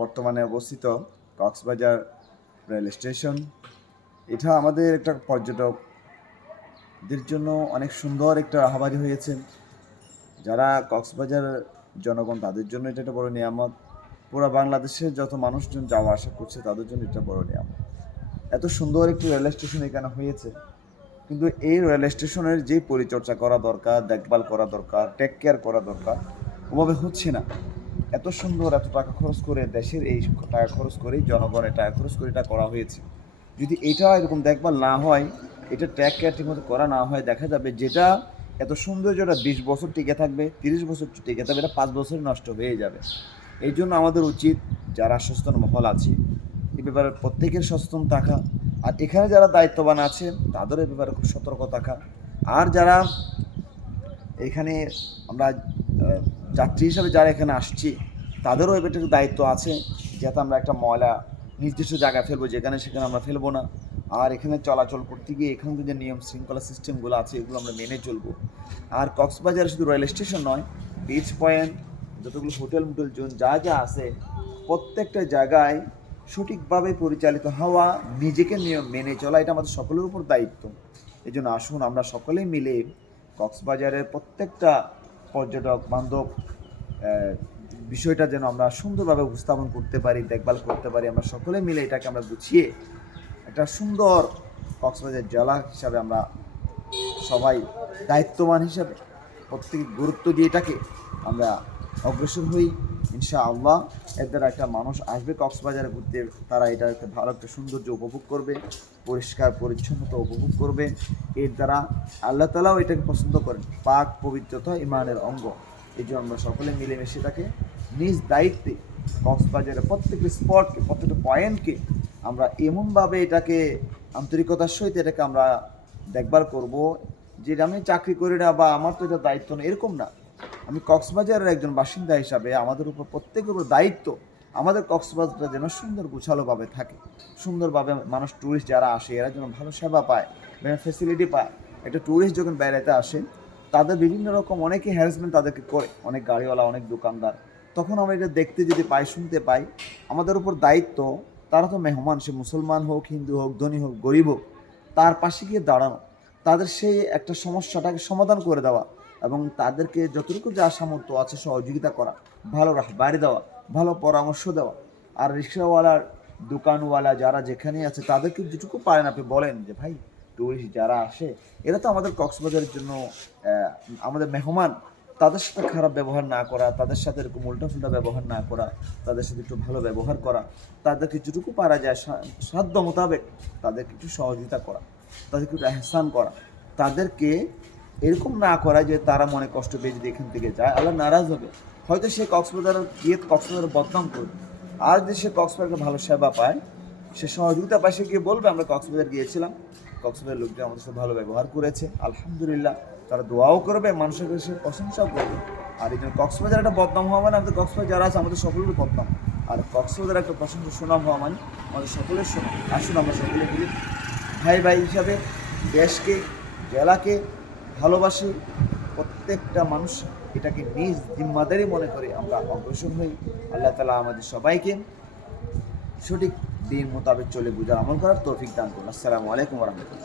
বর্তমানে অবস্থিত Cox's Bazar rail station. এটা আমাদের একটা পর্যটকদের জন্য অনেক সুন্দর একটা রাহাবারি হয়েছে। যারা কক্সবাজার জনগণ তাদের জন্য এটা একটা বড় নিয়ামত। পুরো বাংলাদেশের যত মানুষজন যাওয়া আসা করছে তাদের জন্য এটা বড় নিয়ামত। এত সুন্দর একটি রেল স্টেশন এখানে হয়েছে, কিন্তু এই রেল স্টেশনের যে পরিচর্যা করা দরকার, দেখভাল করা দরকার, টেক কেয়ার করা দরকার, ওভাবে হচ্ছে না। এত সুন্দর এত টাকা খরচ করে দেশের এই টাকা খরচ করে জনগণের টাকা খরচ করে এটা করা হয়েছে। যদি এটা এরকম দেখভাল না হয়, এটা ট্যাগ কেয়ার ঠিকমতো করা না হয়, দেখা যাবে যেটা এত সুন্দর যেটা 20 বছর টিকে থাকবে, 30 বছর টিকে থাকবে, এটা 5 বছরে নষ্ট হয়ে যাবে। এই জন্য আমাদের উচিত যারা সচেতন মহল আছে এ ব্যাপারে প্রত্যেকের সচেতন থাকা, আর এখানে যারা দায়িত্ববান আছে তাদের এ ব্যাপারে খুব সতর্ক থাকা। আর যারা এখানে আমরা যাত্রী হিসাবে যারা এখানে আসছি তাদেরও এবার একটু দায়িত্ব আছে, যাতে আমরা একটা ময়লা নির্দিষ্ট জায়গায় ফেলবো, যেখানে সেখানে আমরা ফেলবো না। আর এখানে চলাচল করতে গিয়ে এখানে যে নিয়ম শৃঙ্খলা সিস্টেমগুলো আছে এগুলো আমরা মেনে চলবো। আর কক্সবাজারে শুধু রেল স্টেশন নয়, বিচ পয়েন্ট, যতগুলো হোটেল মোটেল জোন যা যা আছে প্রত্যেকটা জায়গায় সঠিকভাবে পরিচালিত হওয়া, নিজেকে নিয়ম মেনে চলা, এটা আমাদের সকলের উপর দায়িত্ব। এই জন্য আসুন আমরা সকলে মিলে কক্সবাজারের প্রত্যেকটা পর্যটক বান্ধব বিষয়টা যেন আমরা সুন্দরভাবে উপস্থাপন করতে পারি, দেখভাল করতে পারি। আমরা সকলে মিলে এটাকে আমরা গুছিয়ে একটা সুন্দর কক্সবাজার জেলা হিসাবে আমরা সবাই দায়িত্ববান হিসাবে প্রত্যেক গুরুত্ব দিয়ে এটাকে আমরা অগ্রসর হই। ইনশাআল্লাহ এর দ্বারা একটা মানুষ আসবে কক্সবাজারে ঘুরতে, তারা এটা একটা ভালো একটা সৌন্দর্য উপভোগ করবে, পরিষ্কার পরিচ্ছন্নতা উপভোগ করবে। এর দ্বারা আল্লাহ তাআলাও এটাকে পছন্দ করেন। পাক পবিত্রতা ইমানের অঙ্গ। এই জন্য আমরা সকলে মিলেমিশে তাকে নিজ দায়িত্বে কক্সবাজারের প্রত্যেকটা স্পটকে, প্রত্যেকটা পয়েন্টকে আমরা এমনভাবে এটাকে আন্তরিকতার সহিত এটাকে আমরা দেখভাল করব যে আমি চাকরি করি না বা আমার তো এটা দায়িত্ব না, এরকম না। আমি কক্সবাজারের একজন বাসিন্দা হিসাবে আমাদের উপর প্রত্যেকের উপর দায়িত্ব আমাদের কক্সবাজারটা যেন সুন্দর গোছালোভাবে থাকে, সুন্দরভাবে মানুষ ট্যুরিস্ট যারা আসে এরা যেন ভালো সেবা পায়, ফ্যাসিলিটি পায়। একটা ট্যুরিস্ট যখন বেড়াতে আসে তাদের বিভিন্ন রকম অনেকে হ্যারাসমেন্ট তাদেরকে করে, অনেক গাড়িওয়ালা, অনেক দোকানদার। তখন আমরা এটা দেখতে যদি পাই, শুনতে পাই, আমাদের উপর দায়িত্ব, তারা তো মেহমান, সে মুসলমান হোক, হিন্দু হোক, ধনী হোক, গরিব হোক, তার পাশে গিয়ে দাঁড়ানো, তাদের সেই একটা সমস্যাটাকে সমাধান করে দেওয়া এবং তাদেরকে যতটুকু যা সামর্থ্য আছে সহযোগিতা করা, ভালো বাড়ি দেওয়া, ভালো পরামর্শ দেওয়া। আর রিক্সাওয়ালার, দোকানওয়ালা যারা যেখানে আছে তাদেরকে যেটুকু পারেন আপনি বলেন যে ভাই, টুরিস্ট যারা আসে এরা তো আমাদের কক্সবাজারের জন্য আমাদের মেহমান, তাদের সাথে খারাপ ব্যবহার না করা, তাদের সাথে এরকম উল্টাফুল্টা ব্যবহার না করা, তাদের সাথে একটু ভালো ব্যবহার করা, তাদেরকে যেটুকু পারা যায় সাধ্য মোতাবেক তাদেরকে একটু সহযোগিতা করা, তাদেরকে একটু এহসান করা, তাদেরকে এরকম না করা যে তারা মনে কষ্ট পেয়ে যদি এখান থেকে যায় আল্লাহ নারাজ হবে। হয়তো সে কক্সবাজার গিয়ে কক্সবাজার বদনাম করবে। আর যদি সে কক্সবাজারকে ভালো সেবা পায়, সে সহযোগিতা পায়, সে গিয়ে বলবে আমরা কক্সবাজার গিয়েছিলাম, কক্সবাজার লোকজন আমাদের সাথে ভালো ব্যবহার করেছে, আলহামদুলিল্লাহ। তারা দোয়াও করবে, মানুষের কাছে প্রশংসাও করবে। আর এই জন্য কক্সবাজার একটা বদনাম হওয়া মানে আমাদের কক্সবাজার যারা আছে আমাদের সকলের বদনাম। আর কক্সবাজার একটা প্রশংসা সুনাম হওয়া মানে আমাদের সকলের সুনাম। আসুন আমরা সকলে মিলে ভাই ভাই হিসাবে দেশকে, জেলাকে ভালোবাসি, প্রত্যেকটা মানুষ এটাকে নিজ জিম্মাদারি মনে করে আমরা অগ্রসর হই। আল্লাহ তাআলা আমাদের সবাইকে সঠিক দিন মোতাবেক চলে বুঝার আমল করার তৌফিক দান করুন। আসসালামু আলাইকুম ওয়া রাহমাতুল্লাহ।